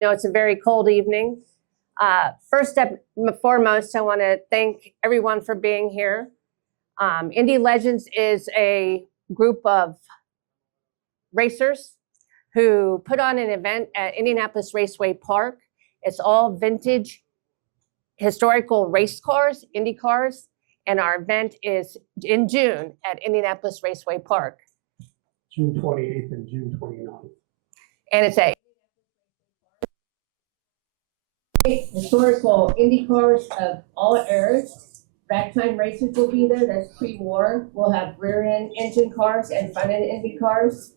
know it's a very cold evening. First and foremost, I want to thank everyone for being here. Indy Legends is a group of racers who put on an event at Indianapolis Raceway Park. It's all vintage historical race cars, Indy cars, and our event is in June at Indianapolis Raceway Park. June 28th and June 29th. And it's a historical Indy cars of all eras. Ragtime racers will be there, that's pre-war. We'll have rear-end engine cars and front-end Indy cars,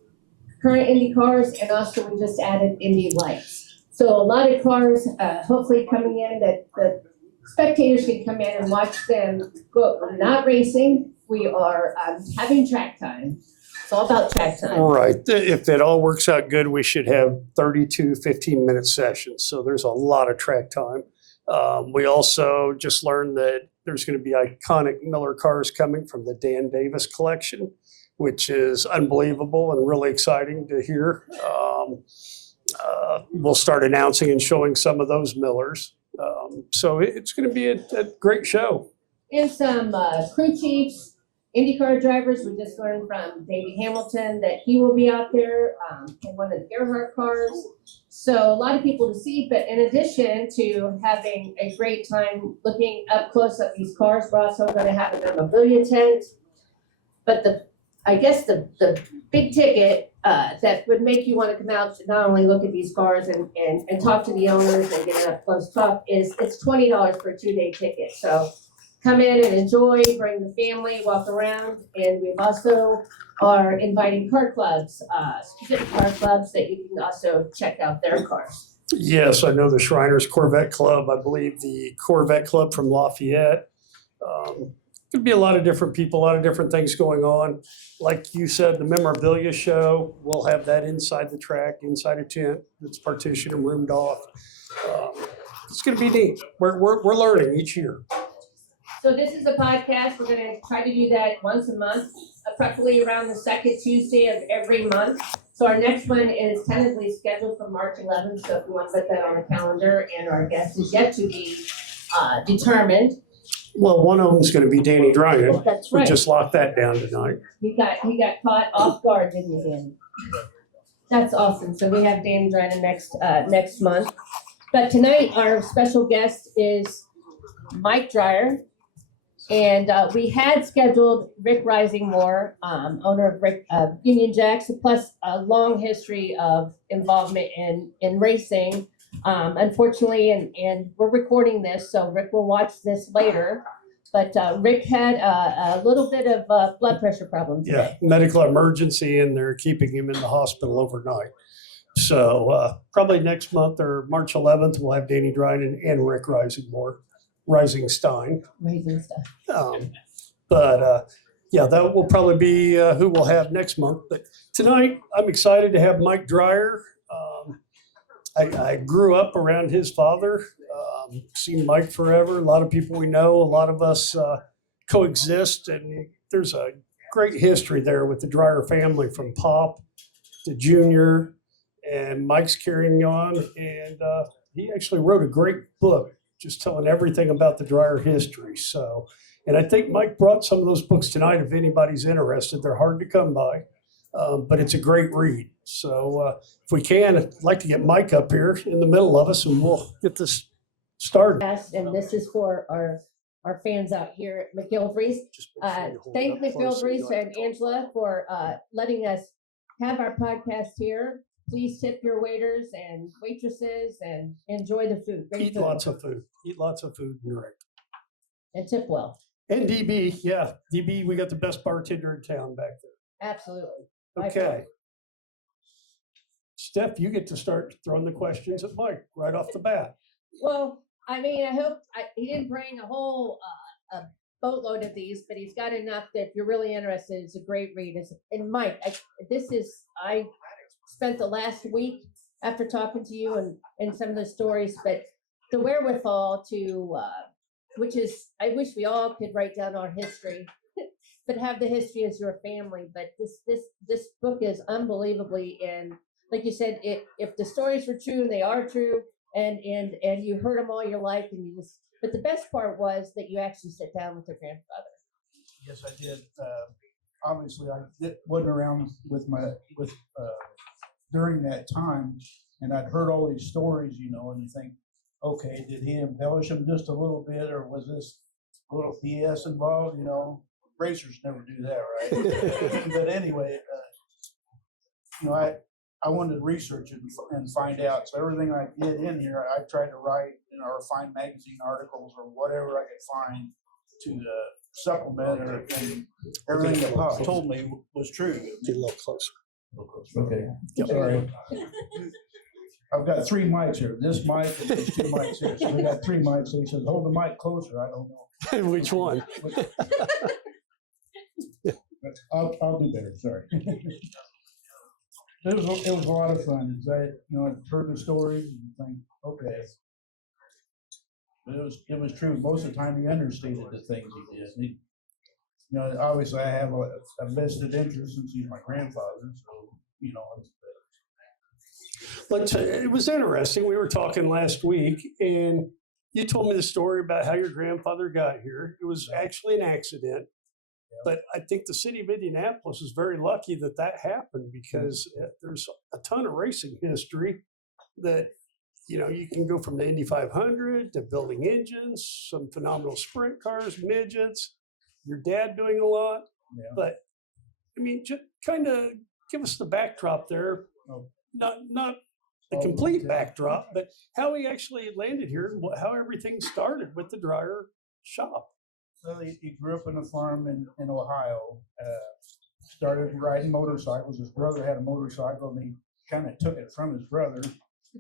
current Indy cars, and also we just added Indy lights. So a lot of cars hopefully coming in that the spectators can come in and watch them go. We're not racing, we are having track time. It's all about track time. Right. If it all works out good, we should have 32 15-minute sessions. So there's a lot of track time. We also just learned that there's going to be iconic Miller cars coming from the Dan Davis collection, which is unbelievable and really exciting to hear. We'll start announcing and showing some of those Millers. So it's going to be a great show. And some crew chiefs, IndyCar drivers. We just learned from Davey Hamilton that he will be out there in one of the Gerhardt cars. So a lot of people to see, but in addition to having a great time looking up close at these cars, we're also going to have a memorabilia tent. But I guess the big ticket that would make you want to come out to not only look at these cars and talk to the owners and get an up close talk is it's $20 for a 2-day ticket. So come in and enjoy, bring the family, walk around, and we also are inviting car clubs, specific car clubs that you can also check out their cars. Yes, I know the Shriners Corvette Club. I believe the Corvette Club from Lafayette. Could be a lot of different people, a lot of different things going on. Like you said, the memorabilia show, we'll have that inside the track, inside a tent that's partitioned and roomed off. It's going to be neat. We're learning each year. So this is a podcast. We're going to try to do that once a month, preferably around the second Tuesday of every month. So our next one is tentatively scheduled for March 11th. So if you want to put that on the calendar, and our guest is yet to be determined. Well, one of them's going to be Danny Dreyer. That's right. We just locked that down tonight. He got caught off guard, didn't he, Danny? That's awesome. So we have Danny Dreyer next month. But tonight our special guest is Mike Dreyer. And we had scheduled Rick Risingmore, owner of Union Jacks, plus a long history of involvement in racing. Unfortunately, and we're recording this, so Rick will watch this later. But Rick had a little bit of blood pressure problem today. Yeah, medical emergency, and they're keeping him in the hospital overnight. So probably next month or March 11th, we'll have Danny Dryden and Rick Risingstein. Yeah, that will probably be who we'll have next month. But tonight, I'm excited to have Mike Dreyer. I grew up around his father, seen Mike forever. A lot of people we know, a lot of us coexist, and there's a great history there with the Dreyer family from Pop to Junior, and Mike's carrying on. And he actually wrote a great book just telling everything about the Dreyer history. So, and I think Mike brought some of those books tonight if anybody's interested. They're hard to come by, but it's a great read. So if we can, I'd like to get Mike up here in the middle of us and we'll get this started. And this is for our fans out here at McGilvery's. Thank McGilvery's and Angela for letting us have our podcast here. Please tip your waiters and waitresses and enjoy the food. Eat lots of food. Eat lots of food. Right. And tip well. And DB, yeah. DB, we got the best bartender in town back there. Absolutely. Okay. Steph, you get to start throwing the questions at Mike right off the bat. Well, I mean, I hope he didn't bring a whole a boatload of these, but he's got enough that if you're really interested, it's a great read. And Mike, I spent the last week after talking to you and some of the stories, but the wherewithal to, which is, I wish we all could write down our history, but have the history as your family. But this book is unbelievably in like you said, if the stories were true, they are true, and you heard them all your life, and you just. But the best part was that you actually sat down with your grandfather. Yes, I did. Obviously, wasn't around with during that time, and I'd heard all these stories, and you think, okay, did he embellish them just a little bit, or was this a little BS involved? Racers never do that, right? But anyway, I wanted to research it and find out. So everything I did in here, I tried to write, or find magazine articles or whatever I could find to supplement and everything that Pop told me was true. Get a little closer. Okay, sorry. I've got 3 mics here. This mic and there's 2 mics here. So we got 3 mics. So he says, hold the mic closer. I don't know. Which one? I'll do better. Sorry. It was a lot of fun. I've heard the stories and think, okay. But it was true. Most of the time he understated the things he did. Obviously I have a vested interest since he's my grandfather. So, But it was interesting. We were talking last week, and you told me the story about how your grandfather got here. It was actually an accident. But I think the city of Indianapolis is very lucky that happened, because there's a ton of racing history that, you can go from the Indy 500 to building engines, some phenomenal sprint cars, midgets, your dad doing a lot. Yeah. But I mean, just kind of give us the backdrop there. Oh. Not the complete backdrop, but how he actually landed here and how everything started with the Dreyer shop. Well, he grew up on a farm in Ohio, started riding motorcycles. His brother had a motorcycle, and he kind of took it from his brother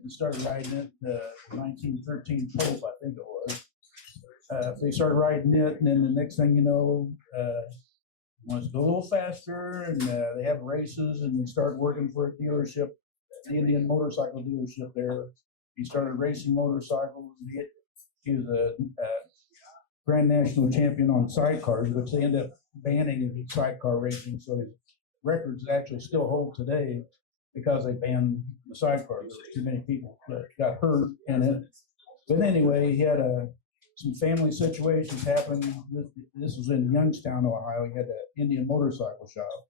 and started riding it, the 1913 Pope, I think it was. They started riding it, and then the next thing you know, wants to go a little faster, and they have races, and he started working for a dealership, the Indian motorcycle dealership there. He started racing motorcycles. He was a Grand National champion on sidecars, which they ended up banning sidecar racing. So his records actually still hold today because they banned the sidecars. There were too many people that got hurt in it. But anyway, he had some family situations happen. This was in Youngstown, Ohio. He had an Indian motorcycle shop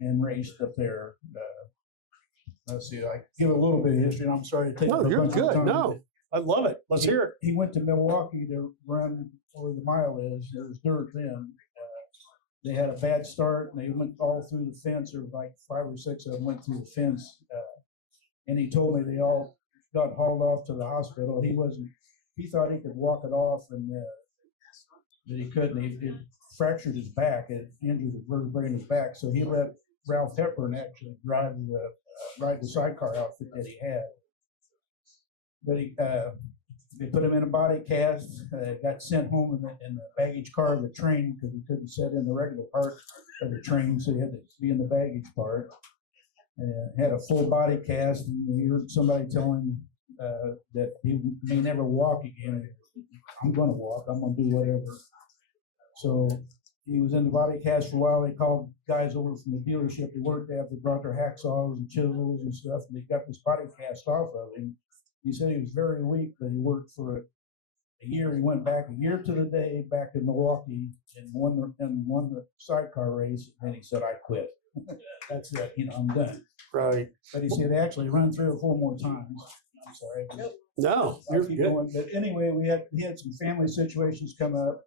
and raced up there. Let's see, I give a little bit of history, and I'm sorry to take No, a you're bunch good. of time. No, I love it. Let's hear it. He went to Milwaukee to run where the mile is. There was dirt then. They had a bad start, and they went all through the fence. There was like 5 or 6 of them went through the fence. And he told me they all got hauled off to the hospital. He thought he could walk it off, and but he couldn't. It fractured his back. It injured the vertebrae in his back. So he let Ralph Hepburn actually ride the sidecar outfit that he had. But they put him in a body cast, got sent home in the baggage car of the train because he couldn't sit in the regular part of the train, so he had to be in the baggage part. And had a full body cast, and he heard somebody tell him that he may never walk again. I'm going to walk. I'm going to do whatever. So he was in the body cast for a while. They called guys over from the dealership they worked at. They brought their hacksaws and chisels and stuff, and they got this body cast off of him. He said he was very weak, but he worked for a year. He went back a year to the day back to Milwaukee and won the sidecar race. And he said, "I quit. That's it. I'm done." Right. But he said he actually run 3 or 4 more times. I'm sorry. No, I'll you're keep good. going. But anyway, he had some family situations come up.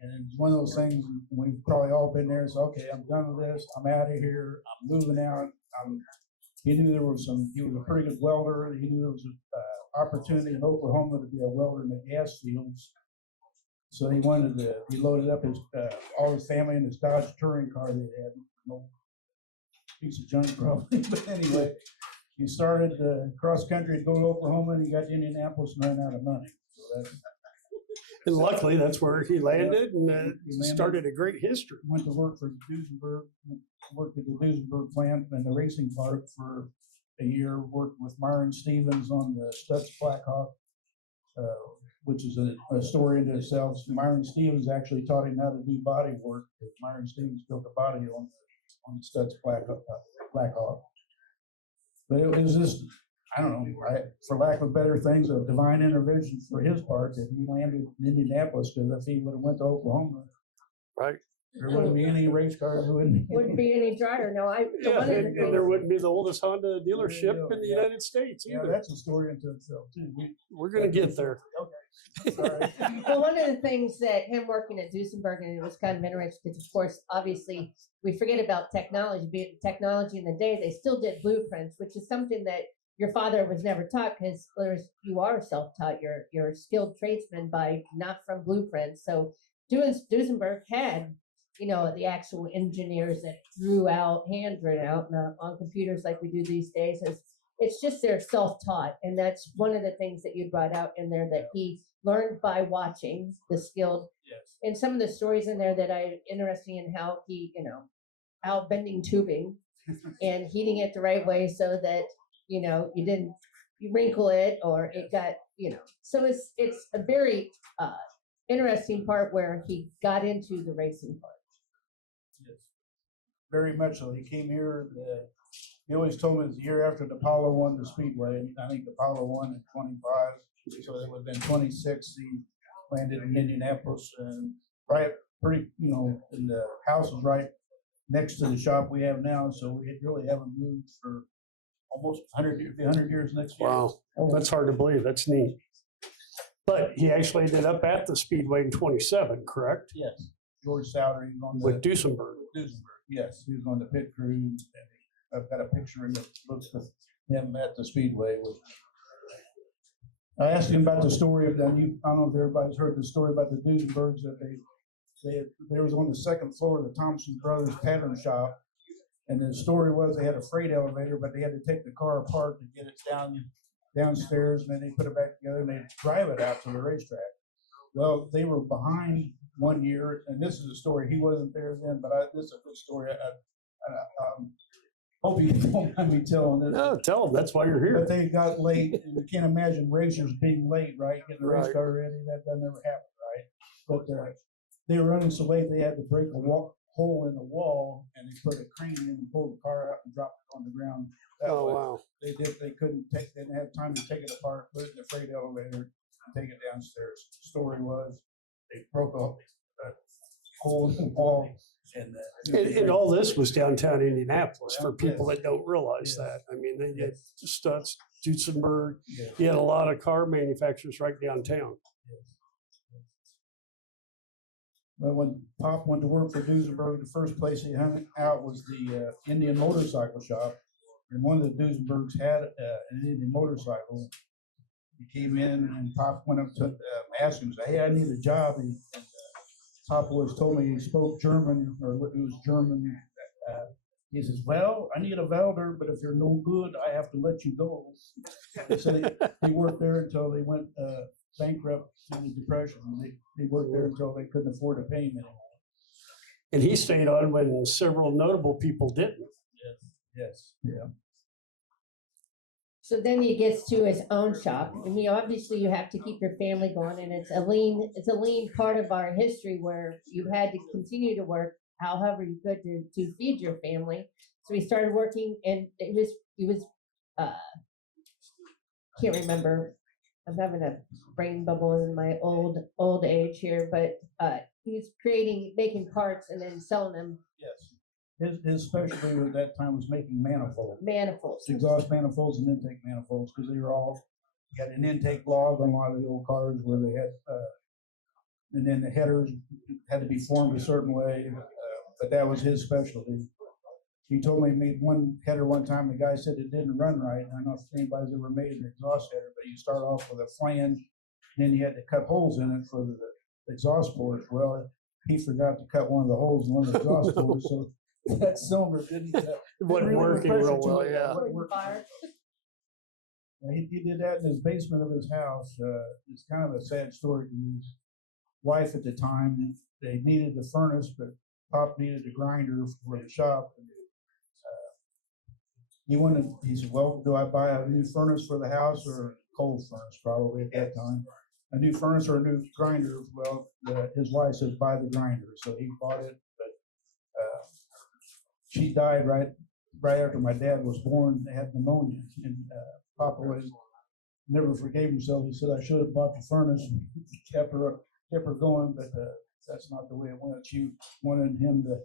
And it's one of those things we've probably all been there. So, okay, I'm done with this. I'm out of here. I'm moving out. He knew he was a pretty good welder. He knew there was an opportunity in Oklahoma to be a welder in the gas fields. So he loaded up all his family in his Dodge touring car that he had. No piece of junk probably. But anyway, he started cross country to go to Oklahoma, and he got to Indianapolis and ran out of money. So And luckily, that's where he landed and started a great history. went to work for Duesenberg, worked at the Duesenberg plant and the racing part for a year, worked with Myron Stevens on the Stutz Blackhawk, which is a story into itself. Myron Stevens actually taught him how to do body work. Myron Stevens built a body on the Stutz Blackhawk. But it was just, I don't know, for lack of better things, a divine intervention for his part that he landed in Indianapolis, because if he would have went to Oklahoma, Right. there wouldn't be any race cars. Wouldn't be any Dreyer. No, Yeah, one of the and things, there wouldn't be the oldest Honda dealership go. in the Yeah. United States Yeah, either. that's a story unto itself too. We're gonna get there. Okay. Sorry. well, one of the things that him working at Duesenberg, and it was kind of interesting because, of course, obviously, we forget about technology in the day. They still did blueprints, which is something that your father was never taught, because you are self-taught. You're a skilled tradesman by not from blueprints. So Duesenberg had, the actual engineers that drew out, handwritten out on computers like we do these days. It's just they're self-taught, and that's one of the things that you brought out in there, that he learned by watching the skilled. Yes. And some of the stories in there that I interesting in how he, out bending tubing and heating it the right way so that you didn't wrinkle it or it got So it's a very interesting part where he got into the racing part. Yes. Very much so. He came here. He always told me it was the year after the Apollo won the Speedway, and I think the Apollo won in 25, so it would have been 26. He landed in Indianapolis, and right, pretty, and the house is right next to the shop we have now, so we really haven't moved for almost 100 years next year. Wow, that's hard to believe. That's neat. But he actually ended up at the Speedway in 27, correct? Yes, George Souter, he's on With Duesenberg. Duesenberg. Yes, he was on the pit crew. And I've got a picture in the books with him at the Speedway. I asked him about the story of that. I don't know if everybody's heard the story about the Duesenbergs, that they was on the second floor of the Thompson Brothers pattern shop, and the story was they had a freight elevator, but they had to take the car apart to get it downstairs, and then they put it back together and they drive it out to the racetrack. Well, they were behind one year, and this is a story. He wasn't there then, but this is a good story. I hope you don't mind me telling it. No, tell him. That's why you're here. But they got late, and you can't imagine racers being late, right? Getting the race Right. car ready. That never happened, right? But they were running so late they had to break a hole in the wall, and they put a crane in and pulled the car out and dropped it on the ground. That Oh, way. wow. They didn't have time to take it apart, put it in the freight elevator, and take it downstairs. The story was they broke a hole in the wall. And all this was downtown Indianapolis for people Yes. that don't realize Yes. that. I mean, they had Yes. Stutz, Duesenberg. Yeah. You had a lot of car manufacturers right downtown. But when Pop went to work for Duesenberg, the first place he hung out was the Indian motorcycle shop. And one of the Duesenbergs had an Indian motorcycle. He came in and Pop went up to ask him, say, "Hey, I need a job." And Pop always told me he spoke German, or it was German. He says, "Well, I need a welder, but if you're no good, I have to let you go." So he worked there until they went bankrupt in the Depression. They worked there until they couldn't afford to pay him anymore. And he stayed on when several notable people didn't. Yes, yeah. So then he gets to his own shop, and obviously you have to keep your family going, and it's a lean part of our history where you had to continue to work however you could to feed your family. So he started working, and he was can't remember. I'm having a brain bubble in my old age here, but he's making parts and then selling them. Yes. His specialty at that time was making manifolds. Manifolds. Exhaust manifolds and intake manifolds, because they were all, you had an intake log on a lot of the old cars where they had, and then the headers had to be formed a certain way, but that was his specialty. He told me he made one header one time, the guy said it didn't run right. I don't know if anybody's ever made an exhaust header, but you start off with a flange, then you had to cut holes in it for the exhaust ports. Well, he forgot to cut one of the holes in one of the exhaust ports, so that cylinder didn't Wasn't really working pressure real to well, it. yeah. Wasn't working. He did that in his basement of his house. It's kind of a sad story. His wife at the time, they needed the furnace, but Pop needed a grinder for the shop. And, he said, "Well, do I buy a new furnace for the house or a coal furnace?" Probably at that time. A new furnace or a new grinder? Well, his wife says, "Buy the grinder." So he bought it, but she died right right after my dad was born, they had pneumonia, and Papa was never forgave himself. He said I should have bought the furnace and kept her going, but that's not the way it went. She wanted him to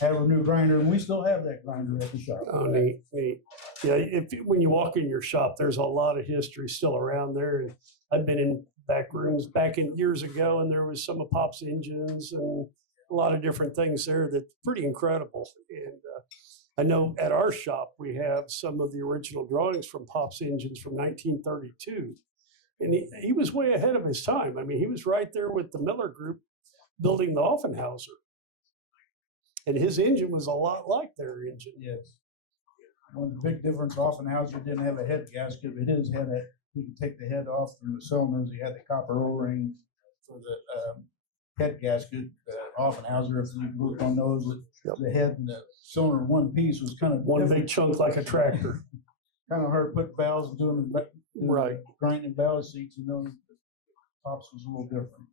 have her new grinder, and we still have that grinder at the shop. Oh, neat, neat. Yeah, when you walk in your shop, there's a lot of history still around there. And I've been in back rooms back in years ago, and there was some of Pop's engines and a lot of different things there that's pretty incredible. And I know at our shop, we have some of the original drawings from Pop's engines from 1932. And he was way ahead of his time. I mean, he was right there with the Miller Group building the Offenhauser. And his engine was a lot like their engine. Yes. One big difference, Offenhauser didn't have a head gasket, but his had a, you could take the head off from the cylinders. He had the copper O-ring for the head gasket. Offenhauser, if you look on those, the head and the cylinder in one piece was kind of one big chunk like a tractor. Kind of hard to put valves and doing right. Grinding valve seats, and those Pops was a little different.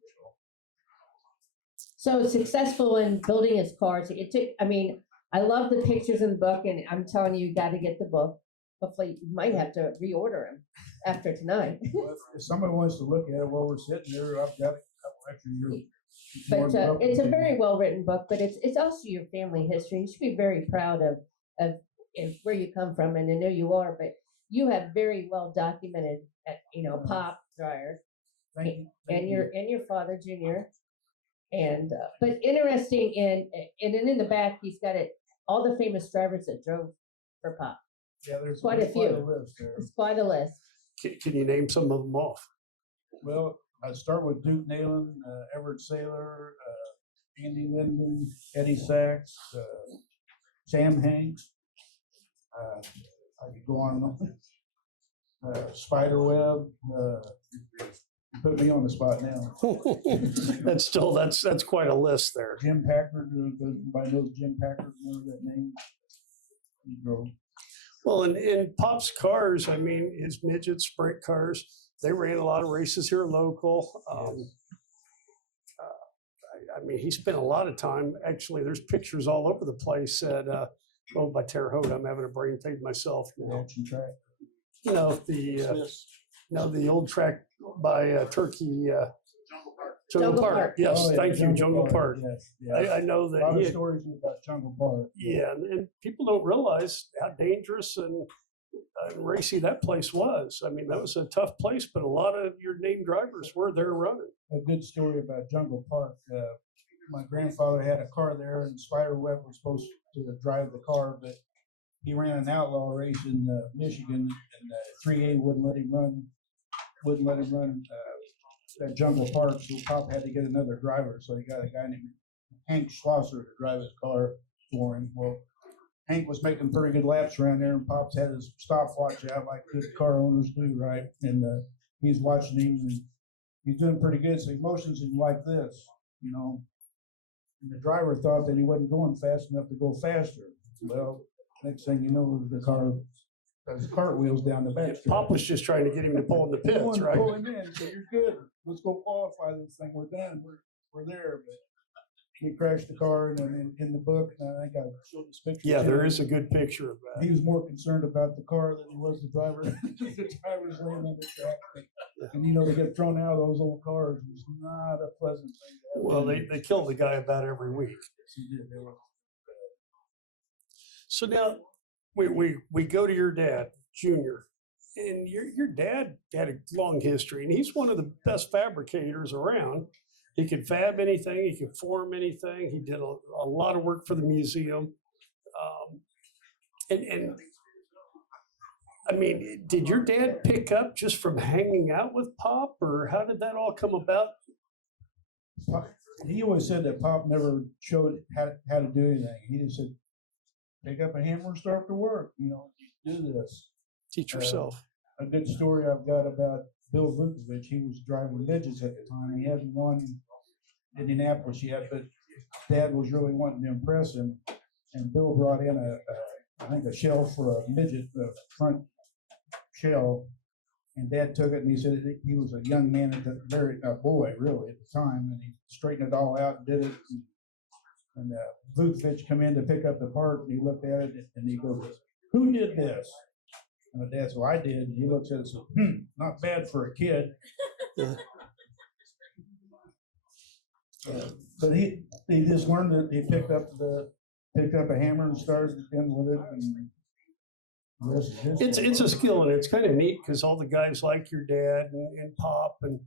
So successful in building his cars. It took, I mean, I love the pictures in the book, and I'm telling you, you got to get the book. Hopefully, you might have to reorder them after tonight. Well, if somebody wants to look at it while we're sitting there, I've got a couple extra years. But it's a very well written book. But it's also your family history. You should be very proud of where you come from, and I know you are. But you have very well documented, Pop Dreyer, Thank and you. your father, Junior. And but interesting and then in the back he's got all the famous drivers that drove for Pop. Yeah, there's quite a few. list there. It's quite a list. Can you name some of them off? Well, I start with Duke Nalen, Everett Saylor, Andy Linden, Eddie Sachs, Sam Hanks. I could go on. Spiderweb. You put me on the spot now. that's quite a list there. Jim Packard, everybody knows Jim Packard, remember that name? He drove. Well, in Pop's cars, I mean, his midget sprint cars, they ran a lot of races here local. I mean, he spent a lot of time, actually, there's pictures all over the place at, by Terre Haute. I'm having a brain fade myself. Action track. The old track by Turkey. Jungle Park. Yes, Oh, yeah, thank you, Jungle Park. Yes, yeah. I know A lot that of stories about Jungle Park. Yeah, and people don't realize how dangerous and racy that place was. I mean, that was a tough place, but a lot of your named drivers were there running. A good story about Jungle Park. My grandfather had a car there, and Spiderweb was supposed to drive the car, but he ran an outlaw race in Michigan, and 3A wouldn't let him run at Jungle Park, so Pop had to get another driver. So he got a guy named Hank Schlosser to drive his car for him. Well, Hank was making pretty good laps around there, and Pop's had his stopwatch out like good car owners do, right? And he's watching him, and he's doing pretty good. So he motions him like this, And the driver thought that he wasn't going fast enough to go faster. Well, next thing you know, the car has cartwheels down the back. Pop was just trying to get him to pull in the pits, right? Pull him in, so you're good. Let's go qualify this thing. We're done. We're there. But he crashed the car, and then in the book, and I think I showed this picture. Yeah, there is a good picture of that. He was more concerned about the car than he was the driver. The driver's laying on the track, and to get thrown out of those old cars was not a pleasant thing. Well, they kill the guy about every week. Yes, he did. They were. So now we go to your dad, Junior, and your dad had a long history, and he's one of the best fabricators around. He could fab anything, he could form anything. He did a lot of work for the museum. And I mean, did your dad pick up just from hanging out with Pop, or how did that all come about? He always said that Pop never showed how to do anything. He just said, pick up a hammer and start to work, do this. Teach yourself. A good story I've got about Bill Vukovich. He was driving midgets at the time. He hadn't won Indianapolis yet, but Dad was really wanting to impress him. And Bill brought in I think a shell for a midget, the front shell. And Dad took it, and he said he was a young man a boy really at the time, and he straightened it all out and did it. And And Vukovic come in to pick up the part, and he looked at it, and he goes, "Who did this?" And my dad said, "Well, I did." And he looks at it and says, "Not bad for a kid." But he just learned that he picked up a hammer and started in with it, and the rest is history. It's a skill, and it's kind of neat because all the guys like your dad and Pop, and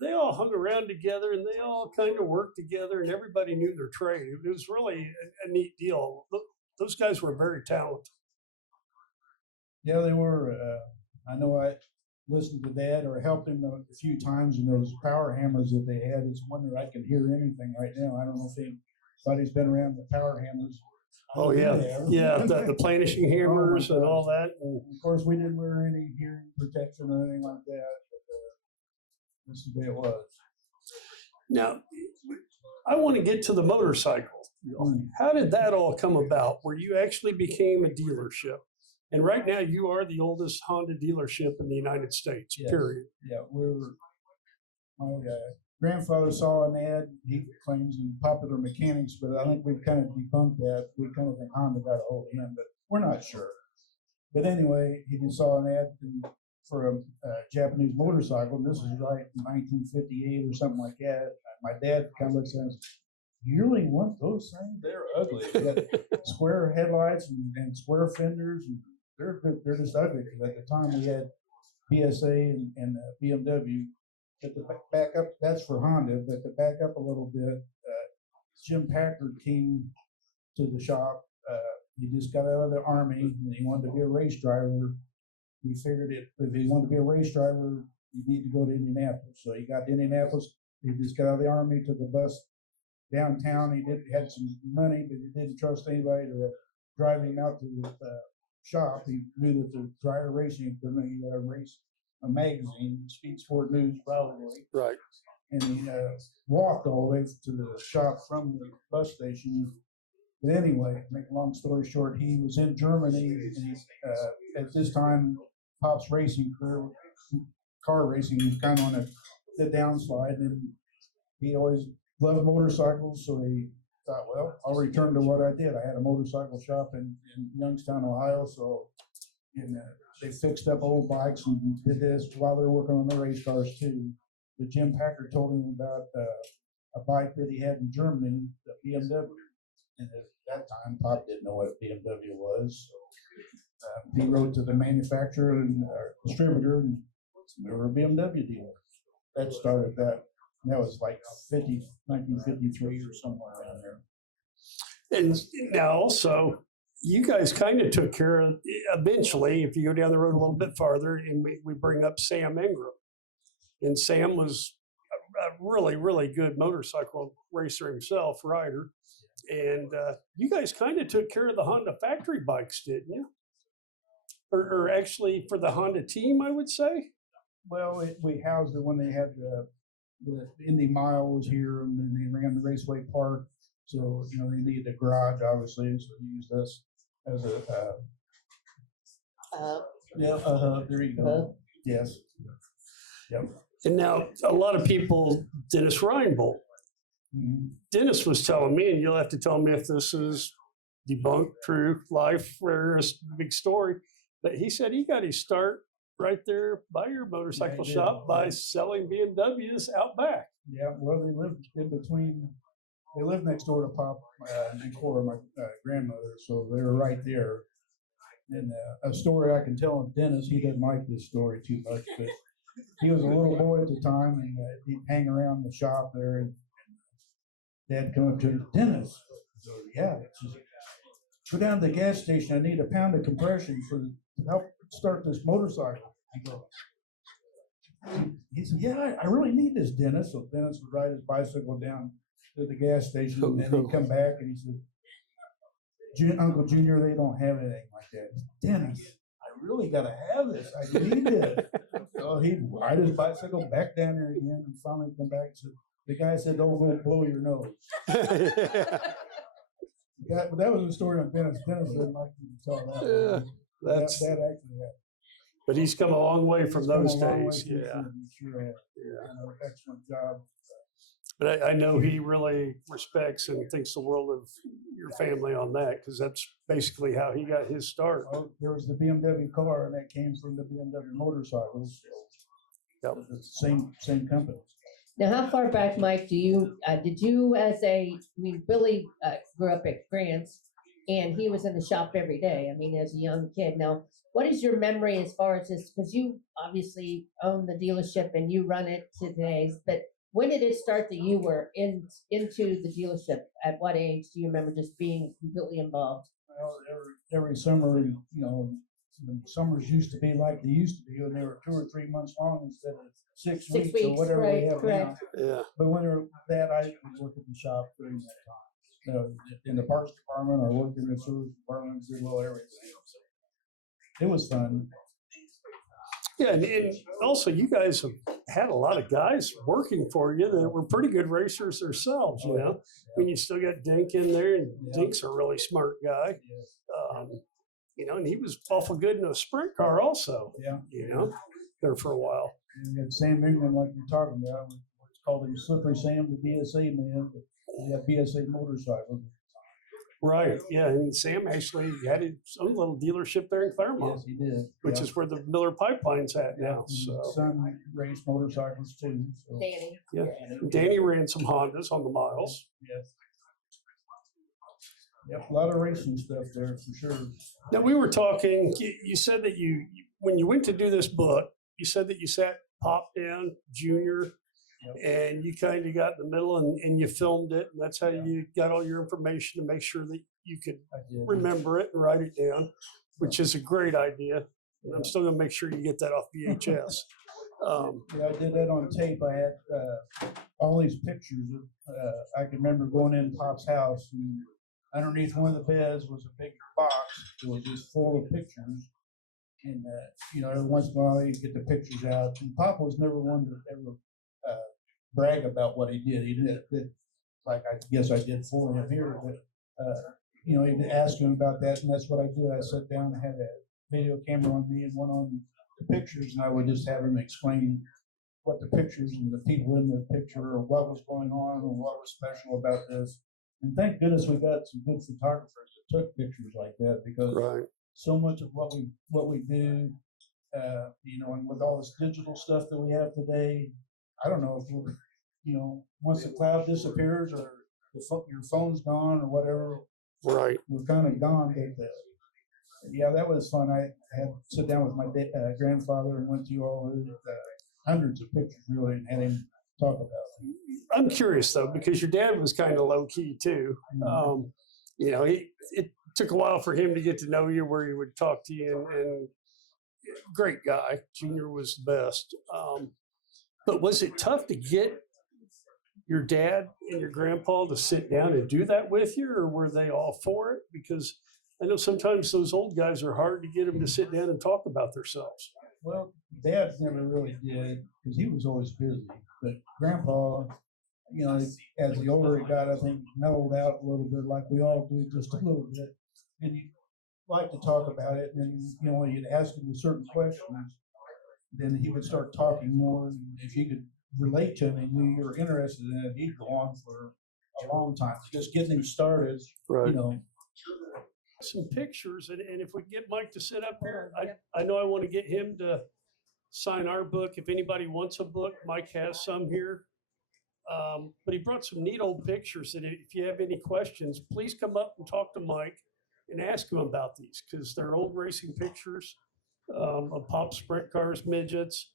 they all hung around together, and they all kind of worked together, and everybody knew their trade. It was really a neat deal. Those guys were very talented. Yeah, they were. I know I listened to Dad or helped him a few times in those power hammers that they had. It's a wonder I can hear anything right now. I don't know if anybody's been around the power hammers. Oh yeah, the planishing hammers and all that. And of course, we didn't wear any hearing protection or anything like that. But, this is the way it was. Now, I want to get to the motorcycle. How did that all come about? Where you actually became a dealership? And right now, you are the oldest Honda dealership in the United States, Yes. period. Yeah, my grandfather saw an ad, he claims, in Popular Mechanics, but I think we've kind of debunked that. We kind of think Honda got a hold of him, but we're not sure. But anyway, he just saw an ad for a Japanese motorcycle, and this is right in 1958 or something like that. My dad kind of looks at it and says, "You really want those things? They're ugly. They got square headlights and square fenders, and they're just ugly." Because at the time we had PSA and BMW. But the back up, that's for Honda. But to back up a little bit, Jim Packard came to the shop. He just got out of the Army, and he wanted to be a race driver. He figured if he wanted to be a race driver, you need to go to Indianapolis. So he got to Indianapolis. He just got out of the Army, took a bus downtown. He had some money, but he didn't trust anybody to drive him out to the shop. He knew that the Dreyer Racing was going to race a magazine, Speed Sport News, probably. Right. And he walked all the way to the shop from the bus station. But anyway, make a long story short, he was in Germany, and he, at this time, Pop's racing career, car racing, was kind of on the downslide, and he always loved motorcycles, so he thought, well, I'll return to what I did. I had a motorcycle shop in Youngstown, Ohio, so they fixed up old bikes and did this while they're working on the race cars too. But Jim Packard told him about a bike that he had in Germany, the BMW. And at that time, Pop didn't know what a BMW was. So, he wrote to the manufacturer and distributor, and they were a BMW dealer. That started that. And that was like 1953 or somewhere around there. And now also, you guys kind of took care of, eventually, if you go down the road a little bit farther, and we bring up Sam Ingram. And Sam was a really, really good motorcycle racer himself, rider. And you guys kind of took care of the Honda factory bikes, didn't you? Or actually for the Honda team, I would say? Well, we housed it when they had the Indy Mile was here, and then they ran the Raceway Park. So, they needed a garage, obviously, so they used us as a there you go. Yes. Yep. And now a lot of people, Dennis Reinbold. Mm-hmm. Dennis was telling me, and you'll have to tell me if this is debunked, true, life, or a big story, but he said he got his start right there by your motorcycle shop by selling BMWs out back. Yeah, well, they lived in between. They lived next door to Pop and Cora, my grandmother, so they were right there. And a story I can tell of Dennis, he didn't like this story too much, but he was a little boy at the time, and he'd hang around the shop there, and Dad come up to him, "Dennis." So, yeah, just go down to the gas station. I need a pound of compression to help start this motorcycle. He said, "Yeah, I really need this, Dennis." So Dennis would ride his bicycle down to the gas station, and then he'd come back and he said, "Uncle Junior, they don't have anything like that." "Dennis, I really got to have this. I need this." So he'd ride his bicycle back down there again, and finally come back and said, the guy said, "Don't go blow your nose." Yeah, but that was a story on Dennis. Dennis didn't like me to tell that. Yeah, that actually happened. But he's come a long way from those days. Yeah. Sure, excellent job. But I know he really respects and thinks the world of your family on that, because that's basically how he got his start. Well, there was the BMW car, and that came from the BMW motorcycles. Yep. The same company. Now, how far back, Mike, did you Billy grew up at Grant's and he was in the shop every day. I mean, as a young kid. Now, what is your memory as far as this? Because you obviously own the dealership and you run it today, but when did it start that you were into the dealership? At what age do you remember just being completely involved? Well, every summer, the summers used to be like they used to be, when they were 2 or 3 months long instead of 6 6 weeks or weeks, whatever right, we have correct. now. Yeah. But when I worked at the shop during that time. In the parts department, or worked in the service department, did a little everything. It was fun. Yeah, and also you guys have had a lot of guys working for you that were pretty good racers themselves, you know. I mean, you still got Dink in there, and Dink's a really smart guy. And he was awful good in a sprint car also, there for a while. And then Sam England, like you're talking about, we called him Slippery Sam, the BSA man. He had BSA motorcycles. Right, yeah, and Sam actually had his own little dealership there in Claremont. Yes, he did. Which is where the Miller Pipeline's at now. So His son raced motorcycles too. So. Danny. yeah, Danny ran some Hondas on the miles. Yes. Yep, a lot of racing stuff there for sure. Now we were talking. You said that when you went to do this book, you said that you sat Pop down, Junior. And you kind of got in the middle and you filmed it. And that's how you got all your information to make sure that you could remember it and write it down, which is a great idea. And I'm still going to make sure you get that off VHS. I did that on tape. I had all these pictures. I can remember going in Pop's house, and underneath one of the beds was a big box that was just full of pictures. And, every once in a while you get the pictures out. And Pop was never one to ever brag about what he did. He did like I guess I did for him here, but he'd ask him about that, and that's what I did. I sat down and had a video camera on me and one on the pictures, and I would just have him explain what the pictures and the people in the picture, or what was going on, or what was special about this. And thank goodness we got some good photographers that took pictures like that, because so much of what we do, and with all this digital stuff that we have today, I don't know if we're, once the cloud disappears or your phone's gone or whatever, we're kind of gone. But that was fun. I had to sit down with my grandfather and went through all his hundreds of pictures, really, and had him talk about it. I'm curious though, because your dad was kind of low key too. It took a while for him to get to know you, where he would talk to you, and great guy. Junior was the best. But was it tough to get your dad and your grandpa to sit down and do that with you, or were they all for it? Because I know sometimes those old guys are hard to get them to sit down and talk about themselves. Well, Dad never really did, because he was always busy. But Grandpa, as the older he got, I think mellowed out a little bit, like we all do, just a little bit. And he liked to talk about it, and when you'd ask him certain questions, then he would start talking more. And if you could relate to him and knew you were interested in it, he'd go on for a long time. Just getting him started, Some pictures, and if we get Mike to sit up here, I know I want to get him to sign our book. If anybody wants a book, Mike has some here. But he brought some neat old pictures that if you have any questions, please come up and talk to Mike and ask him about these, because they're old racing pictures of Pop sprint cars, midgets.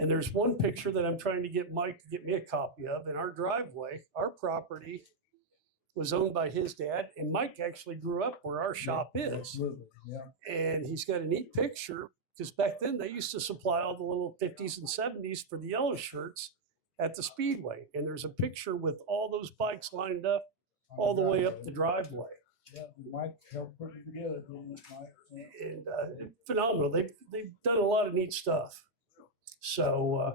And there's one picture that I'm trying to get Mike to get me a copy of. In our driveway, our property was owned by his dad, and Mike actually grew up where our shop is. Absolutely, yeah. And he's got a neat picture, because back then they used to supply all the little 50s and 70s for the yellow shirts at the Speedway. And there's a picture with all those bikes lined up all the way up the driveway. Yeah, Mike helped put it together, didn't it, Mike? And phenomenal. They've done a lot of neat stuff. So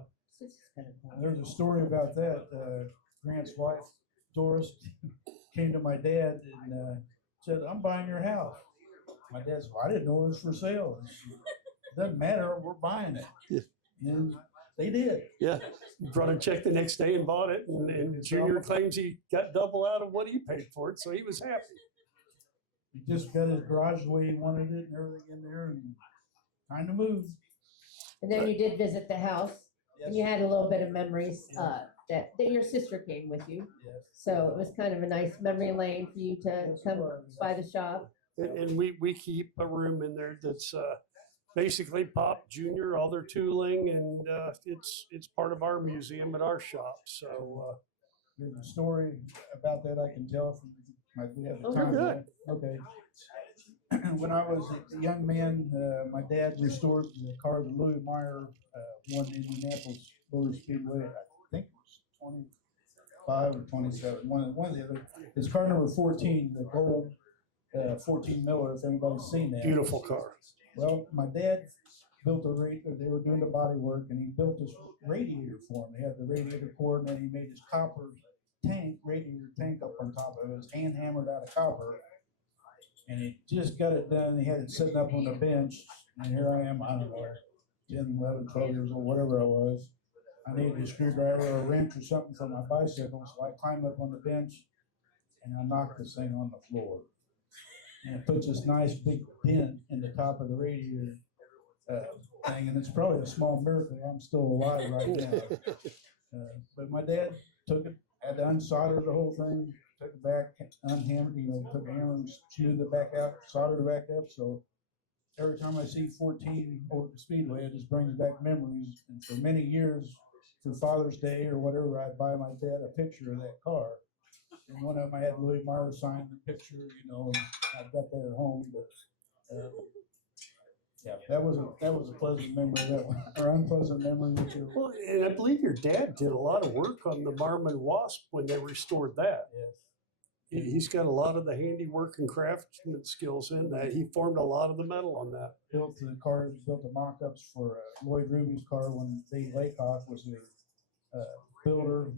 there's a story about that. Grant's wife, Doris, came to my dad and said, "I'm buying your house." My dad said, "Well, I didn't know it was for sale." Said, "Doesn't matter, we're buying it." Yeah. And They did. Yeah, brought a check the next day and bought it, and Junior claims he got double out of what he paid for it, so he was happy. He just got his garage the way he wanted it and everything in there, and time to move. And then you did visit the house, and you had a little bit of memories, that your sister came with you. Yes. So it was kind of a nice memory lane for you to come by the shop. And we keep a room in there that's basically Pop, Junior, all their tooling, and it's part of our museum at our shop. So There's a story about that I can tell from we have the Oh, time. good. Okay. When I was a young man, my dad restored the car that Louis Meyer won the Indianapolis Motor Speedway. I think it was 25 or 27. One of the other. His car number 14, the gold 14 Miller. If anybody's seen that. beautiful car. Well, my dad built they were doing the body work, and he built this radiator for him. He had the radiator cord, and then he made this copper radiator tank up on top of it. It was hand hammered out of copper. And he just got it done. He had it sitting up on the bench. And here I am, I don't know, 10, 11, 12 years old, whatever I was. I needed a screwdriver or a wrench or something for my bicycle. So I climbed up on the bench and I knocked this thing on the floor. And it puts this nice big dent in the top of the radiator thing. And it's probably a small miracle I'm still alive right now. But my dad took it, had to unsolder the whole thing, took it back, unhammered, took a hammer and chewed it back out, soldered it back up. So every time I see 14 over the Speedway, it just brings back memories. And for many years, for Father's Day or whatever, I'd buy my dad a picture of that car. And one of them, I had Louis Meyer sign the picture, and I've got that at home. But yeah, that was a pleasant memory, or unpleasant memory. Well, and I believe your dad did a lot of work on the Marmon Wasp when they restored that. Yes. He's got a lot of the handiwork and craftsman skills in that. He formed a lot of the metal on that. Built the cars, built the mock-ups for Lloyd Ruby's car when Dave Laycock was the builder.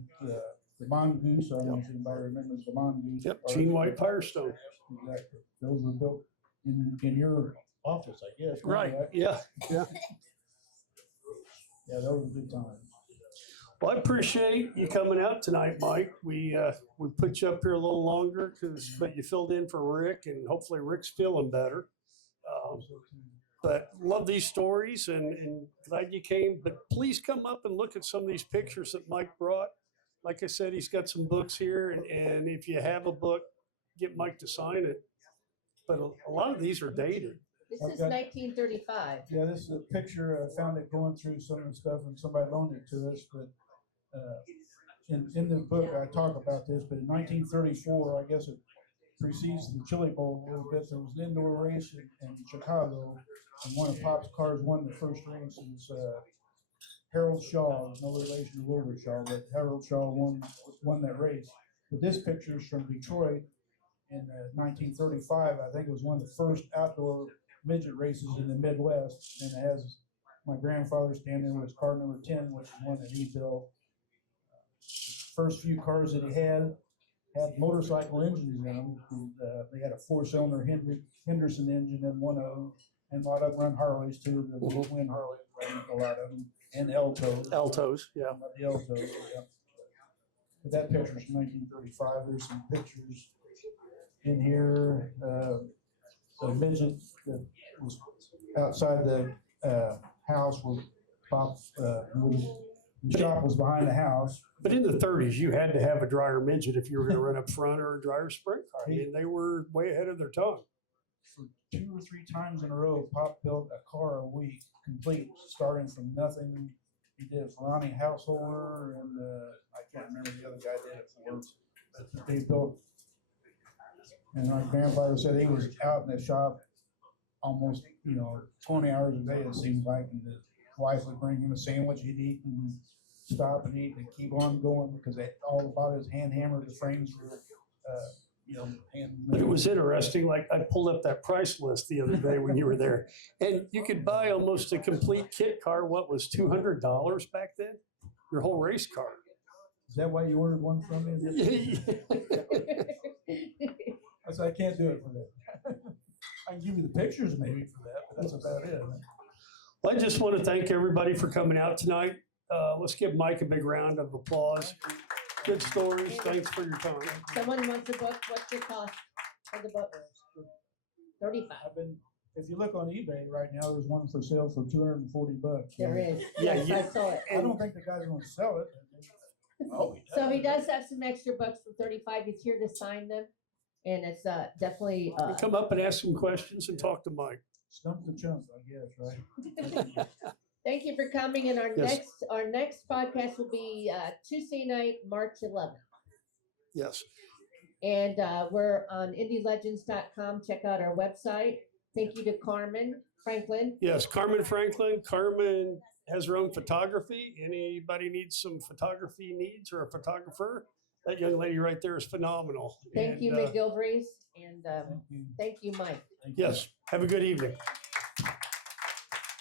The Mongoose, I don't know if anybody remembers the Mongoose. Yep, Gene White Firestone. Exactly. Those were built in your office, I guess. Right, yeah. Yeah, those were good times. Well, I appreciate you coming out tonight, Mike. We put you up here a little longer but you filled in for Rick, and hopefully Rick's feeling better. But love these stories and glad you came. But please come up and look at some of these pictures that Mike brought. Like I said, he's got some books here, and if you have a book, get Mike to sign it. But a lot of these are dated. This is 1935. Yeah, this is a picture. I found it going through some of the stuff, and somebody loaned it to us. But in the book, I talk about this. But in 1934, I guess it precedes the Chili Bowl a little bit. There was an indoor race in Chicago, and one of Pop's cars won the first race. It was Harold Shaw, no relation to Wilbur Shaw, but Harold Shaw won that race. But this picture is from Detroit in 1935. I think it was one of the first outdoor midget races in the Midwest, and it has my grandfather standing with his car number 10, which is one that he built. First few cars that he had motorcycle engines in them. They had a 4-cylinder Henderson engine in one of them, and a lot of them run Harleys too. The little Win Harleys run a lot of them, and Altos. Altos, yeah. The Altos, yeah. But that picture's from 1935. There's some pictures in here. The midget that was outside the house where Pop's the shop was behind the house. But in the 30s, you had to have a Dreyer midget if you were going to run up front, or a Dreyer sprint car. I mean, they were way ahead of their time. For 2 or 3 times in a row, Pop built a car a week, complete, starting from nothing. He did it for Ronnie Householder, and I can't remember the other guy did it for. But they built, and my grandfather said he was out in the shop almost 20 hours a day, it seemed like, and his wife would bring him a sandwich he'd eat and stop and eat and keep on going because all the body was hand hammered. The frames were, hand. But it was interesting. Like, I pulled up that price list the other day when you were there, and you could buy almost a complete kit car. What was $200 back then? Your whole race car. Is that why you ordered one from me? I said, I can't do it for that. I can give you the pictures maybe for that, but that's about it. Well, I just want to thank everybody for coming out tonight. Let's give Mike a big round of applause. Good stories. Thanks for your time. Someone wants a book, what's the cost of the book? 35. If you look on eBay right now, there's one for sale for $240. There is. Yeah, Yes, yeah. I saw it. I don't think the guy's gonna sell it. Oh, So he does have some extra books for 35. He's here to sign them. And it's definitely, Come up and ask some questions and talk to Mike. Stump the chump, I guess, right? thank you for coming. And Yes. our next podcast will be Tuesday night, March 11th. Yes. And we're on indylegends.com. Check out our website. Thank you to Carmen Franklin. Yes, Carmen Franklin. Carmen has her own photography. Anybody needs some photography needs or a photographer? That young lady right there is phenomenal. Thank you, And, McGilvery's. And Thank you. thank you, Mike. Thank you. yes, have a good evening.